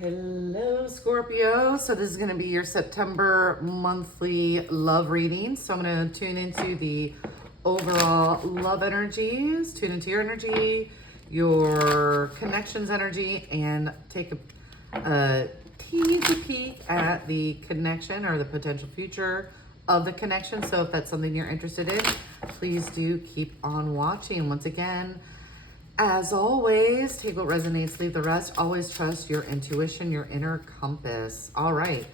Hello, Scorpio. So this is going to be your September monthly love reading. So I'm going to tune into the overall love energies, tune into your energy, your connections energy, and take a teensy peek at the connection or the potential future of the connection. So if that's something you're interested in, please do keep on watching. Once again, as always, take what resonates, leave the rest. Always trust your intuition, your inner compass. All right,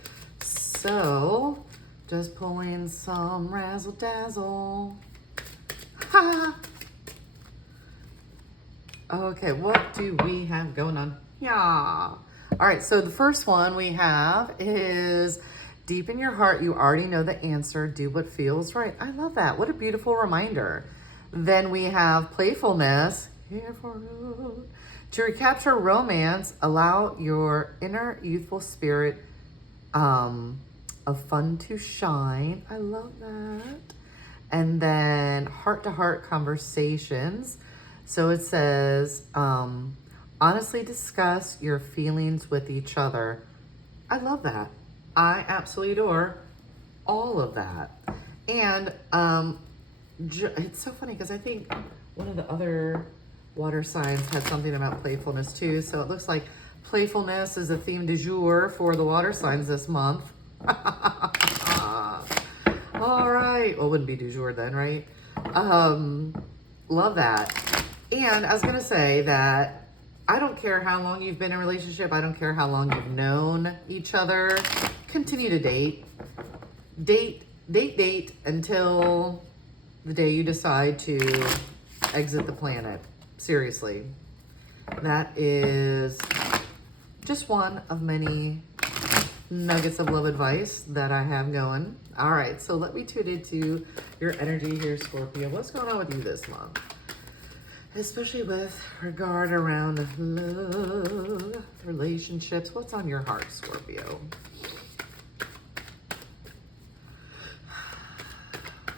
so just pulling some razzle dazzle. Ha! Okay, what do we have going on? Yeah. All right, so the first one we have is deep in your heart, you already know the answer. Do what feels right. I love that. What a beautiful reminder. Then we have playfulness. Here for you. To recapture romance, allow your inner youthful spirit of fun to shine. I love that. And then heart-to-heart conversations. So it says, honestly discuss your feelings with each other. I love that. I absolutely adore all of that. And it's so funny because I think one of the other water signs had something about playfulness too. So it looks like playfulness is a theme du jour for the water signs this month. All right. Well, it wouldn't be du jour then, right? Love that. And I was going to say that I don't care how long you've been in a relationship. I don't care how long you've known each other. Continue to date. Date until the day you decide to exit the planet. Seriously. That is just one of many nuggets of love advice that I have going. All right, so let me tune into your energy here, Scorpio. What's going on with you this month? Especially with regard around love, relationships. What's on your heart, Scorpio?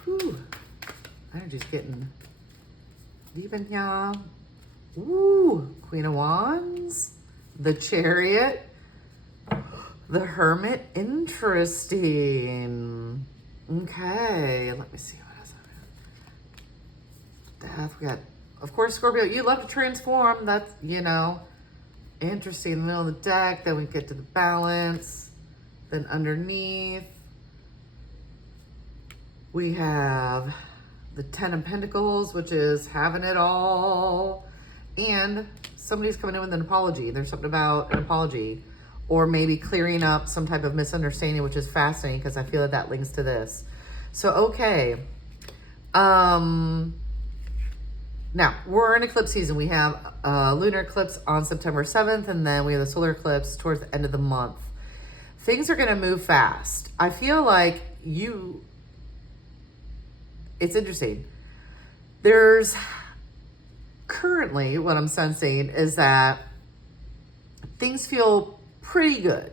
Whew. Energy's getting deep in here. Ooh, Queen of Wands, the Chariot, the Hermit. Interesting. Okay, let me see what else I have. Death. We got, of course, Scorpio. You love to transform. That's, interesting. In the middle of the deck. Then we get to the balance. Then underneath, we have the Ten of Pentacles, which is having it all. And somebody's coming in with an apology. There's something about an apology. Or maybe clearing up some type of misunderstanding, which is fascinating because I feel that links to this. So, okay. Now, we're in eclipse season. We have a lunar eclipse on September 7th, and then we have the solar eclipse towards the end of the month. Things are going to move fast. I feel like it's interesting. There's currently, what I'm sensing is that things feel pretty good.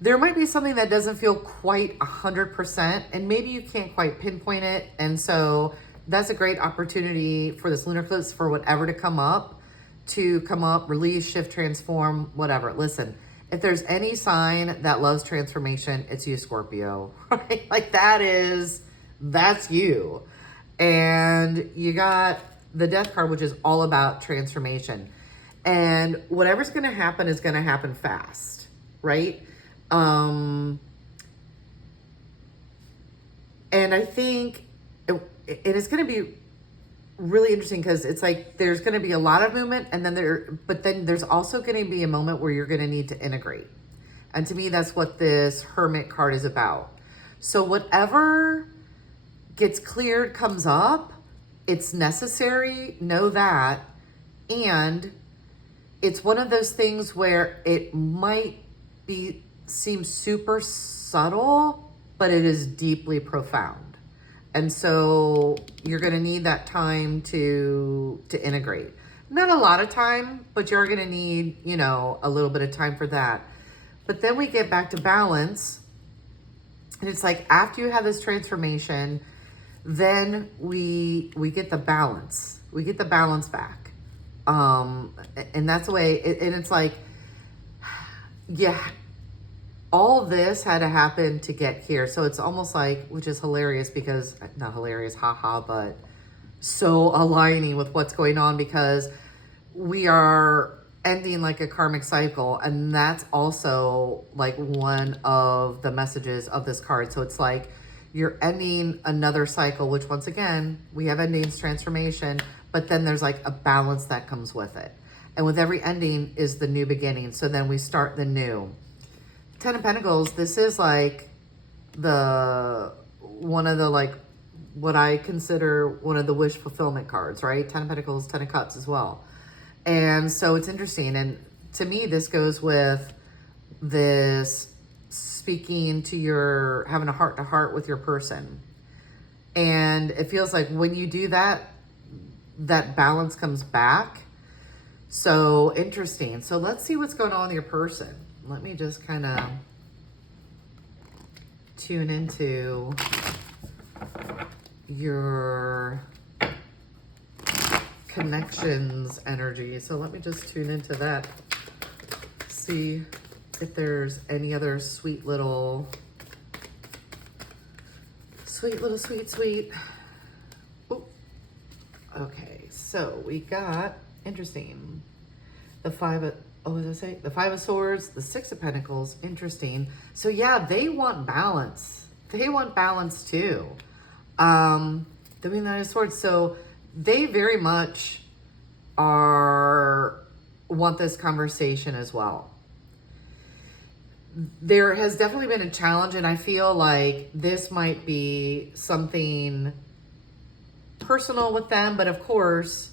There might be something that doesn't feel quite 100%, and maybe you can't quite pinpoint it. And so that's a great opportunity for this lunar eclipse for whatever to come up, release, shift, transform, whatever. Listen, if there's any sign that loves transformation, it's you, Scorpio, right? Like that's you. And you got the Death card, which is all about transformation. And whatever's going to happen is going to happen fast, right? And I think it's going to be really interesting because it's like there's going to be a lot of movement, and then there's also going to be a moment where you're going to need to integrate. And to me, that's what this Hermit card is about. So whatever gets cleared, comes up, it's necessary, know that. And it's one of those things where it might seem super subtle, but it is deeply profound. And so you're going to need that time to integrate. Not a lot of time, but you're going to need, a little bit of time for that. But then we get back to balance. And it's like after you have this transformation, then we get the balance. We get the balance back. And that's the way, and it's like, yeah, all this had to happen to get here. So it's almost like, which is hilarious because, not hilarious, haha, but so aligning with what's going on because we are ending like a karmic cycle. And that's also like one of the messages of this card. So it's like you're ending another cycle, which once again, we have endings, transformation, but then there's like a balance that comes with it. And with every ending is the new beginning. So then we start the new. Ten of Pentacles, this is like one of the like what I consider one of the wish fulfillment cards, right? Ten of Pentacles, Ten of Cups as well. And so it's interesting. And to me, this goes with this speaking to having a heart to heart with your person. And it feels like when you do that, that balance comes back. So interesting. So let's see what's going on with your person. Let me just kind of tune into your connections energy. So let me just tune into that. See if there's any other sweet. Ooh, okay, so we got, interesting, the the Five of Swords, the Six of Pentacles, interesting. So yeah, they want balance. They want balance too. The Nine of Swords. So they very much want this conversation as well. There has definitely been a challenge, and I feel like this might be something personal with them, but of course,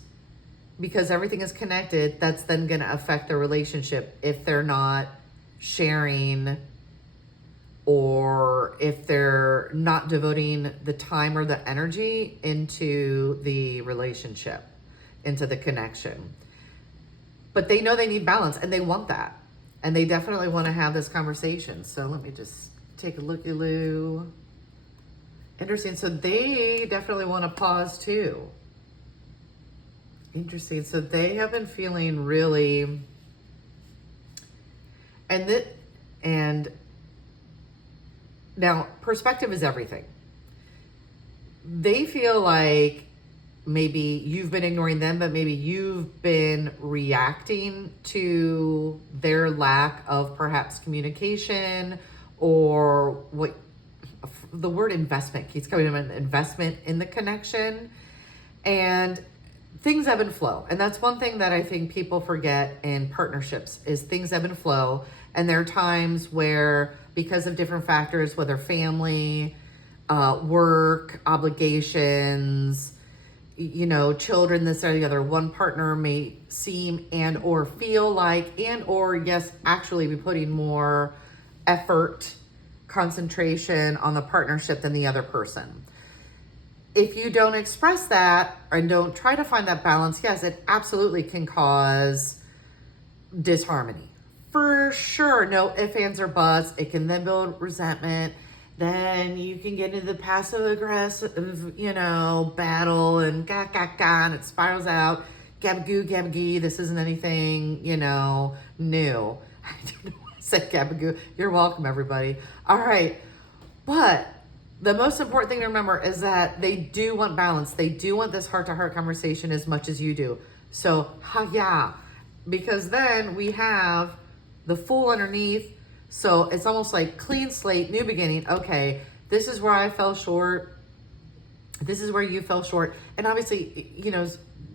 because everything is connected, that's then going to affect their relationship if they're not sharing or if they're not devoting the time or the energy into the relationship, into the connection. But they know they need balance and they want that. And they definitely want to have this conversation. So let me just take a looky-loo. Interesting. So they definitely want to pause too. Interesting. So they have been feeling really, and now perspective is everything. They feel like maybe you've been ignoring them, but maybe you've been reacting to their lack of perhaps communication, or what the word investment keeps coming to, an investment in the connection. And things ebb and flow. And that's one thing that I think people forget in partnerships is things ebb and flow. And there are times where, because of different factors, whether family, work, obligations, children, this or the other, one partner may seem and or feel like and or yes, actually be putting more effort, concentration on the partnership than the other person. If you don't express that and don't try to find that balance, yes, it absolutely can cause disharmony. For sure, no ifs, ands, or buts. It can then build resentment. Then you can get into the passive aggressive, battle and and it spirals out. Gabagoo, this isn't anything, new. I don't know why I said gabagoo. You're welcome, everybody. All right. But the most important thing to remember is that they do want balance. They do want this heart-to-heart conversation as much as you do. So, because then we have the Fool underneath. So it's almost like clean slate, new beginning. Okay, this is where I fell short. This is where you fell short. And obviously,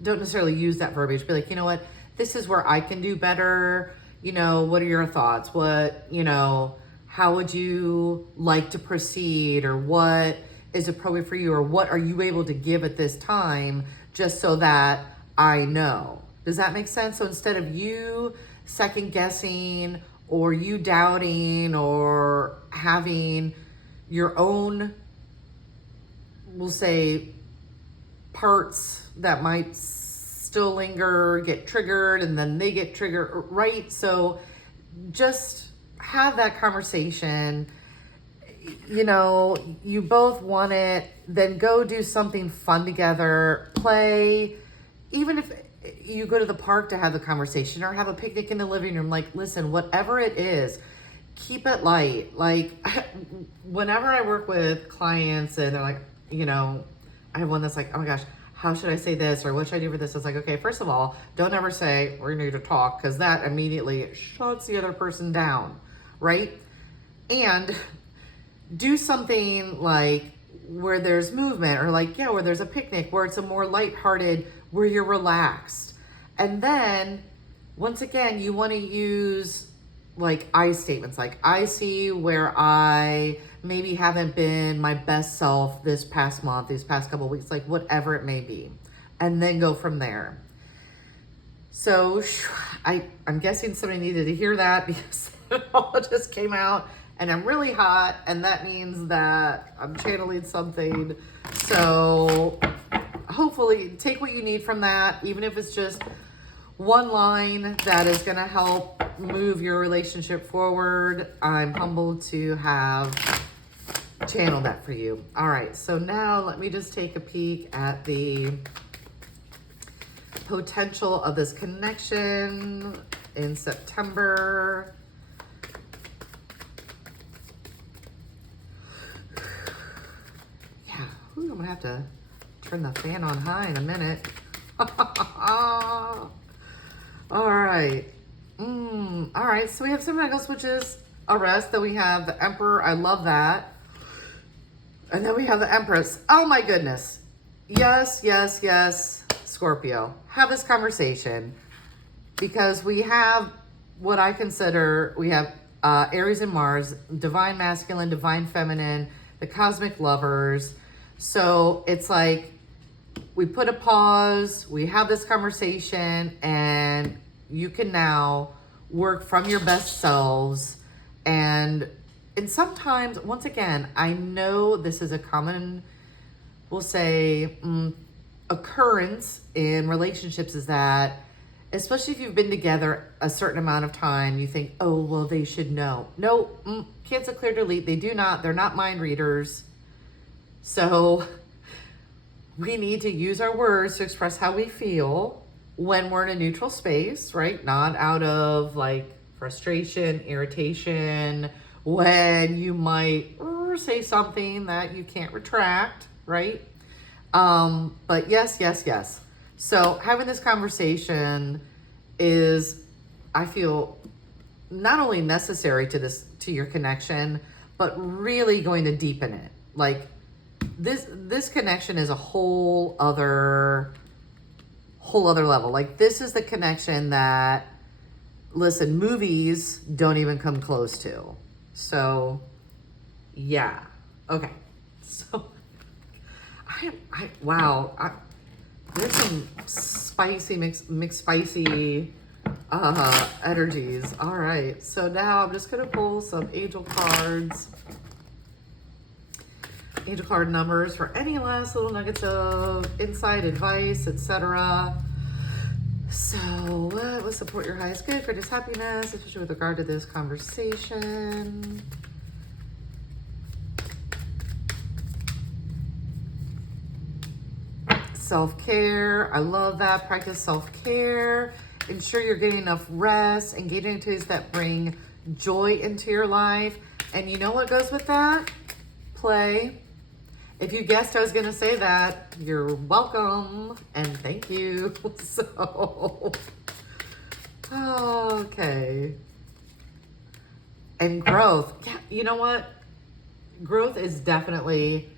don't necessarily use that verbiage. Be like, you know what? This is where I can do better. What are your thoughts? How would you like to proceed, or what is appropriate for you, or what are you able to give at this time, just so that I know. Does that make sense? So instead of you second guessing or you doubting or having your own, we'll say, parts that might still linger, get triggered, and then they get triggered, right? So just have that conversation. You both want it, then go do something fun together, play. Even if you go to the park to have the conversation or have a picnic in the living room. Like, listen, whatever it is, keep it light. Like, whenever I work with clients and they're like, you know, I have one that's like, oh my gosh, how should I say this? Or what should I do for this? It's like, okay, first of all, don't ever say, we need to talk, because that immediately shuts the other person down, right? And do something like where there's movement, or like, yeah, where there's a picnic, where it's a more lighthearted, where you're relaxed. And then once again, you want to use like I statements, like, I see where I maybe haven't been my best self this past month, these past couple of weeks, like whatever it may be, and then go from there. So I'm guessing somebody needed to hear that, because it all just came out and I'm really hot, and that means that I'm channeling something. So hopefully take what you need from that, even if it's just one line that is going to help move your relationship forward. I'm humbled to have channeled that for you. All right, so now let me just take a peek at the potential of this connection in September. Yeah, I'm gonna have to turn the fan on high in a minute. All right. All right, so we have some angles, which is arrest. Then we have the Emperor. I love that. And then we have the Empress. Oh my goodness. Yes, yes, yes, Scorpio. Have this conversation, because we have what I consider, we have Aries and Mars, divine masculine, divine feminine, the cosmic lovers. So it's like, we put a pause, we have this conversation, and you can now work from your best selves. And sometimes, once again, I know this is a common, we'll say, occurrence in relationships, is that, especially if you've been together a certain amount of time, you think, oh, well, they should know. No, cancel, clear, delete. They do not. They're not mind readers. So we need to use our words to express how we feel when we're in a neutral space, right? Not out of like frustration, irritation, when you might say something that you can't retract, right? But yes, yes, yes. So having this conversation is, I feel, not only necessary to your connection, but really going to deepen it. Like, this connection is a whole other level. Like, this is the connection that, listen, movies don't even come close to. So yeah. Okay. So wow. There's some spicy mixed spicy energies. All right. So now I'm just going to pull some angel cards. Angel card numbers for any last little nuggets of insight, advice, etc. So, what will support your highest good, greatest happiness, especially with regard to this conversation? Self-care. I love that. Practice self-care. Ensure you're getting enough rest. Engage in activities that bring joy into your life. And you know what goes with that? Play. If you guessed I was going to say that, you're welcome and thank you. So, okay. And growth. Yeah, you know what? Growth is definitely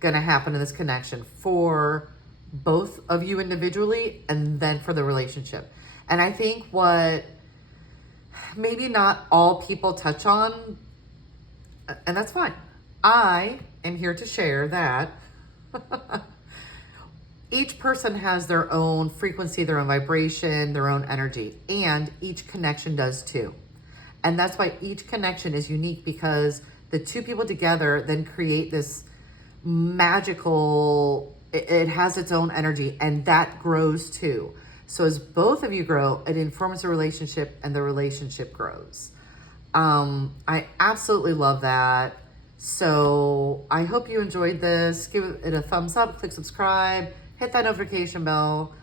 going to happen in this connection for both of you individually and then for the relationship. And I think what maybe not all people touch on, and that's fine. I am here to share that each person has their own frequency, their own vibration, their own energy, and each connection does too. And that's why each connection is unique, because the two people together then create this magical, it has its own energy, and that grows too. So as both of you grow, it informs the relationship and the relationship grows. I absolutely love that. So I hope you enjoyed this. Give it a thumbs up, click subscribe, hit that notification bell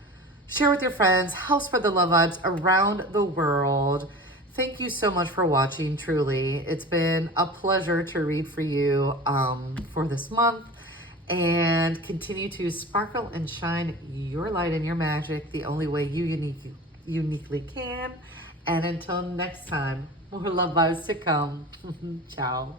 Share with your friends. Help spread the love vibes around the world. Thank you so much for watching, truly. It's been a pleasure to read for you for this month. And continue to sparkle and shine your light and your magic the only way you uniquely can. And until next time, more love vibes to come. Ciao.